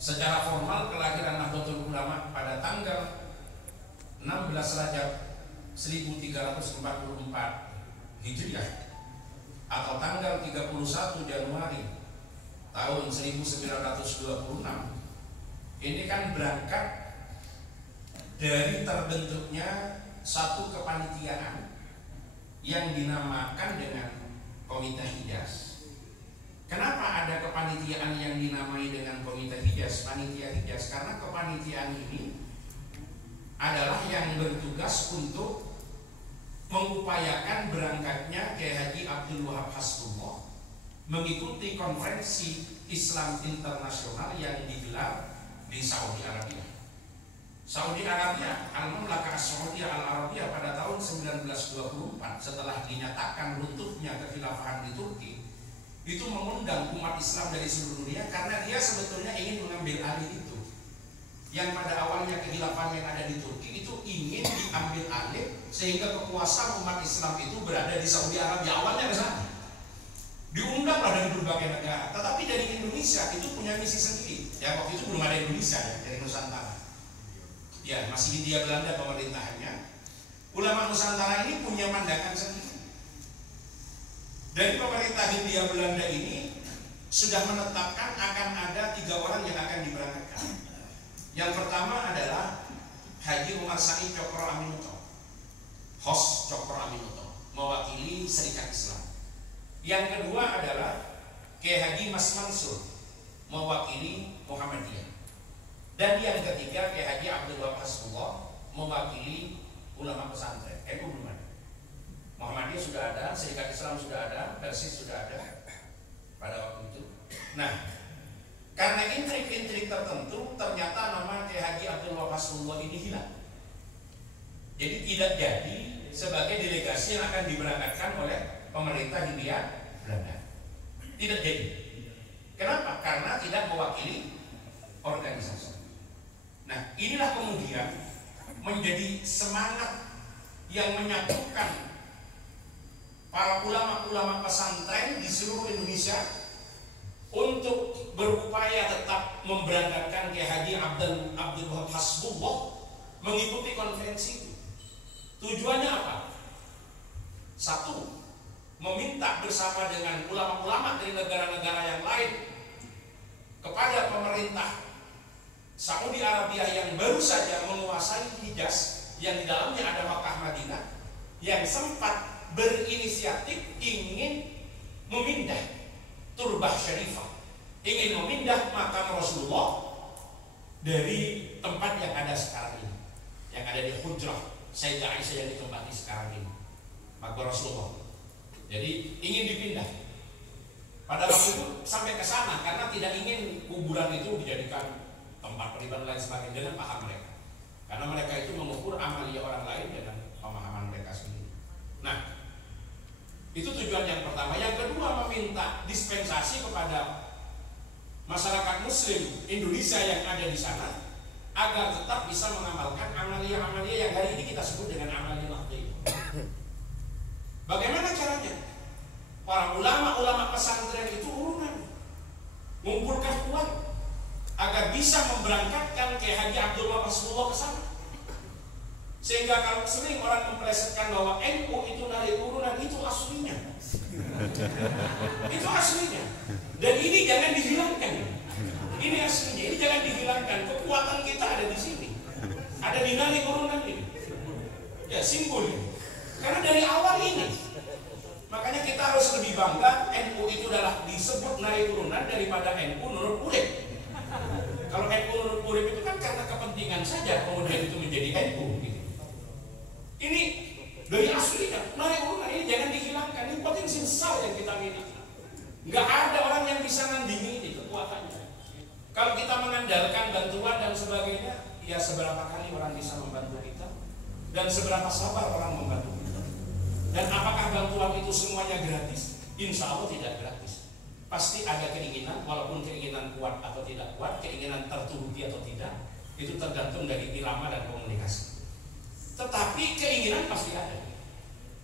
Secara formal kelahiran Nahdlatul Ulama pada tanggal 16 Rajab 1344 Hijriah atau tanggal 31 Januari tahun 1926 ini kan berangkat dari terbentuknya satu kepanitiaan yang dinamakan dengan Komite Hijaz. Kenapa ada kepanitiaan yang dinamai dengan Komite Hijaz, Panitia Hijaz? Karena kepanitiaan ini adalah yang bertugas untuk mengupayakan berangkatnya Kiai Haji Abdul Wahab Hasbullah mengikuti konferensi Islam internasional yang digelar di Saudi Arabia. Saudi Arabia, Al-Mamlakah Saudiyah Al-Arabiyah pada tahun 1924 setelah dinyatakan runtuhnya kekhilafahan di Turki, itu mengundang umat Islam dari seluruh dunia karena dia sebetulnya ingin mengambil alih itu. Yang pada awalnya kekhilafan yang ada di Turki itu ingin diambil alih sehingga kekuasaan umat Islam itu berada di Saudi Arabia. Awalnya ke sana. Diundanglah dari berbagai negara, tetapi dari Indonesia itu punya misi sendiri. Ya waktu itu belum ada Indonesia ya, dari Nusantara. Ya masih Hindia Belanda pemerintahannya. Ulama Nusantara ini punya pandangan sendiri. Dari pemerintah Hindia Belanda ini sudah menetapkan akan ada 3 orang yang akan diberangkatkan. Yang pertama adalah Haji Umar Said Cokro Aminoto, host Cokro Aminoto, mewakili Serikat Islam. Yang kedua adalah Kiai Haji Mas Mansur, mewakili Muhammadiyah. Dan yang ketiga Kiai Haji Abdul Wahab Hasbullah, mewakili ulama pesantren. NU belum ada. Muhammadiyah sudah ada, Serikat Islam sudah ada, Persis sudah ada pada waktu itu. Nah, karena intrik-intrik tertentu, ternyata nama Kiai Haji Abdul Wahab Hasbullah ini hilang. Jadi tidak jadi sebagai delegasi yang akan diberangkatkan oleh pemerintah Hindia Belanda. Tidak jadi. Kenapa? Karena tidak mewakili organisasi. Nah, inilah kemudian menjadi semangat yang menyatukan para ulama-ulama pesantren di seluruh Indonesia untuk berupaya tetap memberangkatkan Kiai Haji Abdul Wahab Hasbullah mengikuti konferensi itu. Tujuannya apa? Satu, meminta bersama dengan ulama-ulama dari negara-negara yang lain kepada pemerintah Saudi Arabia yang baru saja menguasai Hijaz, yang di dalamnya ada Makkah Madinah, yang sempat berinisiatif ingin memindah Turbah Syarifah, ingin memindah makam Rasulullah dari tempat yang ada sekarang ini, yang ada di Hujrah Sayyidah Aisyah yang ditempati sekarang ini, makam Rasulullah. Jadi ingin dipindah. Pada waktu itu sampai ke sana karena tidak ingin kuburan itu dijadikan tempat beribadah lain sebagainya, dengan paham mereka. Karena mereka itu mengukur amalia orang lain dengan pemahaman mereka sendiri. Nah, itu tujuan yang pertama. Yang kedua, meminta dispensasi kepada masyarakat Muslim Indonesia yang ada di sana agar tetap bisa mengamalkan amalia-amalia yang hari ini kita sebut dengan amalia Nahdlatul. Bagaimana caranya? Para ulama-ulama pesantren itu urunan mengumpulkan uang agar bisa memberangkatkan Kiai Haji Abdul Wahab Hasbullah ke sana. Sehingga kalau sering orang mempelesetkan bahwa NU itu narik urunan, itu aslinya. Itu aslinya. Dan ini jangan dihilangkan. Ini aslinya, ini jangan dihilangkan. Kekuatan kita ada di sini. Ada di narik urunan ini. Ya, simbolnya. Karena dari awal ini. Makanya kita harus lebih bangga NU itu adalah disebut narik urunan daripada NU Nurul Urip. Kalau NU Nurul Urip itu kan karena kepentingan saja kemudian itu menjadi NU gitu. Ini dari aslinya narik urunan ini jangan dihilangkan. Ini potensi besar yang kita miliki. Nggak ada orang yang bisa nandingi ini kekuatannya. Kalau kita mengandalkan bantuan dan sebagainya, ya seberapa kali orang bisa membantu kita dan seberapa sabar orang membantu kita. Dan apakah bantuan itu semuanya gratis? Insya Allah tidak gratis. Pasti ada keinginan, walaupun keinginan kuat atau tidak kuat, keinginan terturuti atau tidak, itu tergantung dari irama dan komunikasi. Tetapi keinginan pasti ada.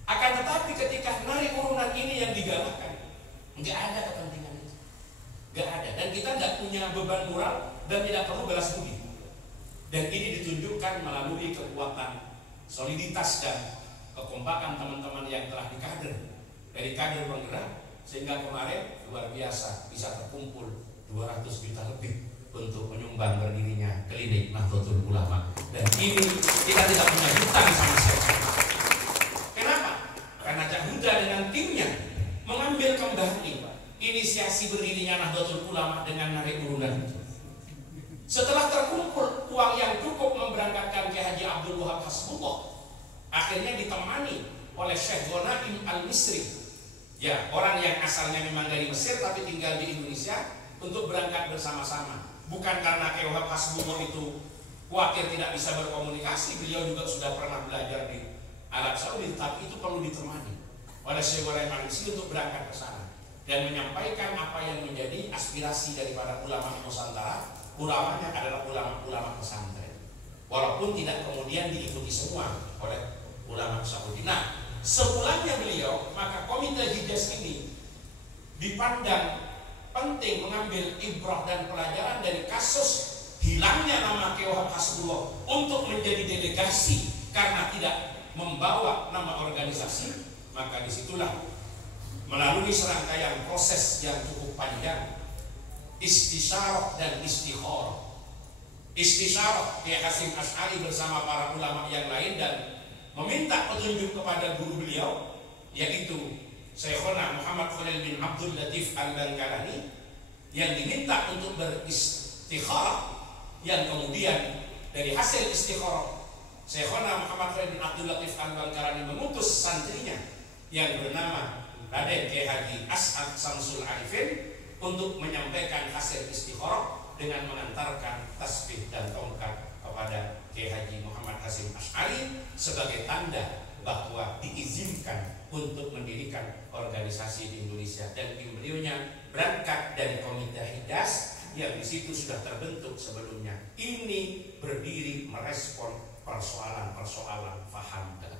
Akan tetapi ketika narik urunan ini yang digalakkan, nggak ada kepentingan itu. Gak ada. Dan kita gak punya beban moral dan tidak perlu balas budi. Dan ini ditunjukkan melalui kekuatan, soliditas dan kekompakan teman-teman yang telah dikader dari kader penggerak, sehingga kemarin luar biasa bisa terkumpul 200 juta lebih untuk menyumbang berdirinya klinik Nahdlatul Ulama. Dan ini kita tidak punya hutang sama siapa. Kenapa? Karena Cak Huda dengan timnya mengambil kembali inisiasi berdirinya Nahdlatul Ulama dengan narik urunan. Setelah terkumpul uang yang cukup memberangkatkan Kiai Haji Abdul Wahab Hasbullah, akhirnya ditemani oleh Syekh Ghonaim Al-Misri, ya, orang yang asalnya memang dari Mesir tapi tinggal di Indonesia, untuk berangkat bersama-sama. Bukan karena Kiai Wahab Hasbullah itu khawatir tidak bisa berkomunikasi, beliau juga sudah pernah belajar di Arab Saudi, tapi itu perlu ditemani oleh Syekh Ghonaim Al-Misri untuk berangkat ke sana dan menyampaikan apa yang menjadi aspirasi daripada ulama Nusantara. Ulamanya adalah ulama-ulama pesantren, walaupun tidak kemudian diikuti semua oleh ulama Saudi. Nah, sepulangnya beliau, maka komite Hijaz ini dipandang penting mengambil ibrah dan pelajaran dari kasus hilangnya nama Kiai Wahab Hasbullah untuk menjadi delegasi karena tidak membawa nama organisasi. Maka disitulah melalui serangkaian proses yang cukup panjang, istisyarah dan istikharah. Istisyarah Kiai Hasyim Asy'ari bersama para ulama yang lain dan meminta petunjuk kepada guru beliau, yaitu Syekhona Muhammad Khalil bin Abdul Latif Al-Bankalani, yang diminta untuk beristikharah, yang kemudian dari hasil istikharah Syekhona Muhammad Khalil bin Abdul Latif Al-Bankalani mengutus santrinya yang bernama Raden Kiai Haji As'ad Samsul Arifin untuk menyampaikan hasil istikharah dengan mengantarkan tasbih dan tongkat kepada Kiai Haji Muhammad Hasyim Asy'ari sebagai tanda bahwa diizinkan untuk mendirikan organisasi di Indonesia. Dan beliaunya berangkat dari komite Hijaz yang di situ sudah terbentuk sebelumnya. Ini berdiri merespon persoalan-persoalan faham dan